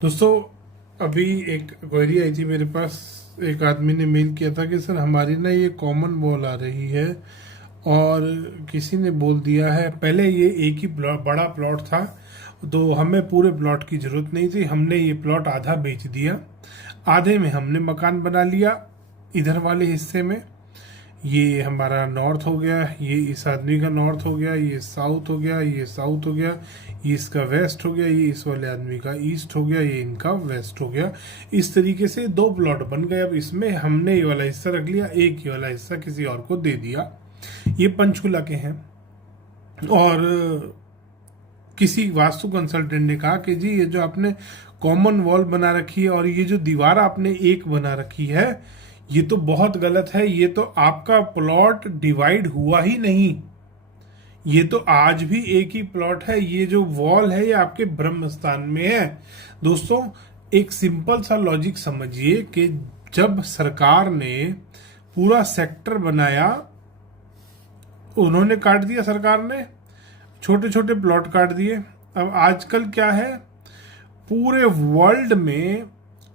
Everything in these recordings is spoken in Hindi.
दोस्तों, अभी एक क्वेरी आई थी मेरे पास। एक आदमी ने मेल किया था कि सर हमारी ना ये कॉमन वॉल आ रही है और किसी ने बोल दिया है। पहले ये एक ही बड़ा प्लॉट था तो हमें पूरे प्लॉट की ज़रूरत नहीं थी। हमने ये प्लॉट आधा बेच दिया, आधे में हमने मकान बना लिया। इधर वाले हिस्से में ये हमारा नॉर्थ हो गया, ये इस आदमी का नॉर्थ हो गया, ये साउथ हो गया, ये साउथ हो गया, ये इसका वेस्ट हो गया, ये इस वाले आदमी का ईस्ट हो गया, ये इनका वेस्ट हो गया। इस तरीके से दो प्लॉट बन गए। अब इसमें हमने ये वाला हिस्सा रख लिया, एक ये वाला हिस्सा किसी और को दे दिया। ये पंचकुला के हैं और किसी वास्तु कंसल्टेंट ने कहा कि जी ये जो आपने कॉमन वॉल बना रखी है और ये जो दीवार आपने एक बना रखी है, ये तो बहुत गलत है। ये तो आपका प्लॉट डिवाइड हुआ ही नहीं, ये तो आज भी एक ही प्लॉट है। ये जो वॉल है ये आपके ब्रह्म स्थान में है। दोस्तों, एक सिंपल सा लॉजिक समझिए कि जब सरकार ने पूरा सेक्टर बनाया, उन्होंने काट दिया, सरकार ने छोटे छोटे प्लॉट काट दिए। अब आजकल क्या है, पूरे वर्ल्ड में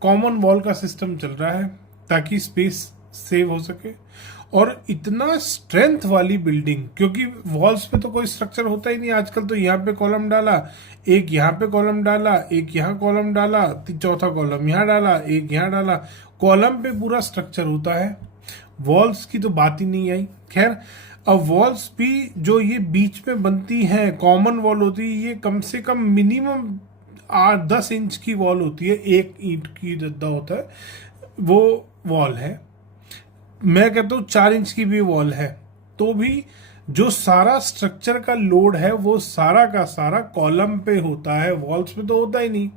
कॉमन वॉल का सिस्टम चल रहा है ताकि स्पेस सेव हो सके। और इतना स्ट्रेंथ वाली बिल्डिंग, क्योंकि वॉल्स पे तो कोई स्ट्रक्चर होता ही नहीं आजकल। तो यहाँ पे कॉलम डाला, एक यहाँ पे कॉलम डाला, एक यहाँ कॉलम डाला, चौथा कॉलम यहाँ डाला, एक यहाँ डाला, कॉलम पे पूरा स्ट्रक्चर होता है। वॉल्स की तो बात ही नहीं आई। खैर, अब वॉल्स भी जो ये बीच में बनती हैं, कॉमन वॉल होती है, ये कम से कम मिनिमम 8-10 इंच की वॉल होती है। एक ईंट की जद्दा होता है वो वॉल है। मैं कहता हूँ 4 इंच की भी वॉल है तो भी जो सारा स्ट्रक्चर का लोड है वो सारा का सारा कॉलम पे होता है, वॉल्स पे तो होता ही नहीं।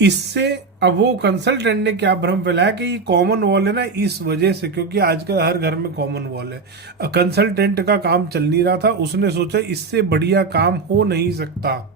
इससे अब वो कंसल्टेंट ने क्या भ्रम फैलाया कि ये कॉमन वॉल है ना, इस वजह से, क्योंकि आजकल हर घर में कॉमन वॉल है। कंसल्टेंट का काम चल नहीं रहा था, उसने सोचा इससे बढ़िया काम हो नहीं सकता,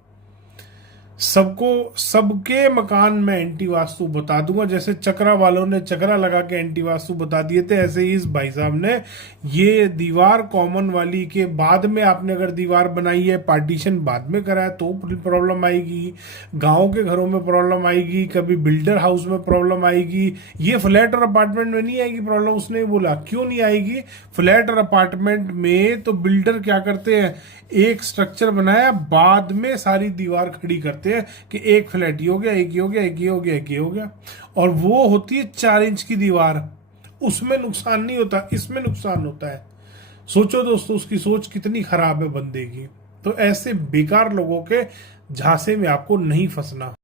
सबको सबके मकान में एंटी वास्तु बता दूंगा। जैसे चक्रा वालों ने चक्रा लगा के एंटी वास्तु बता दिए थे, ऐसे ही इस भाई साहब ने ये दीवार कॉमन वाली के बाद में आपने अगर दीवार बनाई है, पार्टीशन बाद में करा है तो प्रॉब्लम आएगी, गांव के घरों में प्रॉब्लम आएगी, कभी बिल्डर हाउस में प्रॉब्लम आएगी। ये फ्लैट और अपार्टमेंट में नहीं आएगी प्रॉब्लम। उसने बोला क्यों नहीं आएगी, फ्लैट और अपार्टमेंट में तो बिल्डर क्या करते हैं, एक स्ट्रक्चर बनाया, बाद में सारी दीवार खड़ी करते हैं कि एक फ्लैट ये हो गया, एक ये हो गया, एक ये हो गया, एक ये हो गया। और वो होती है 4 इंच की दीवार, उसमें नुकसान नहीं होता, इसमें नुकसान होता है। सोचो दोस्तों, उसकी सोच कितनी खराब है बंदे की। तो ऐसे बेकार लोगों के झांसे में आपको नहीं फंसना।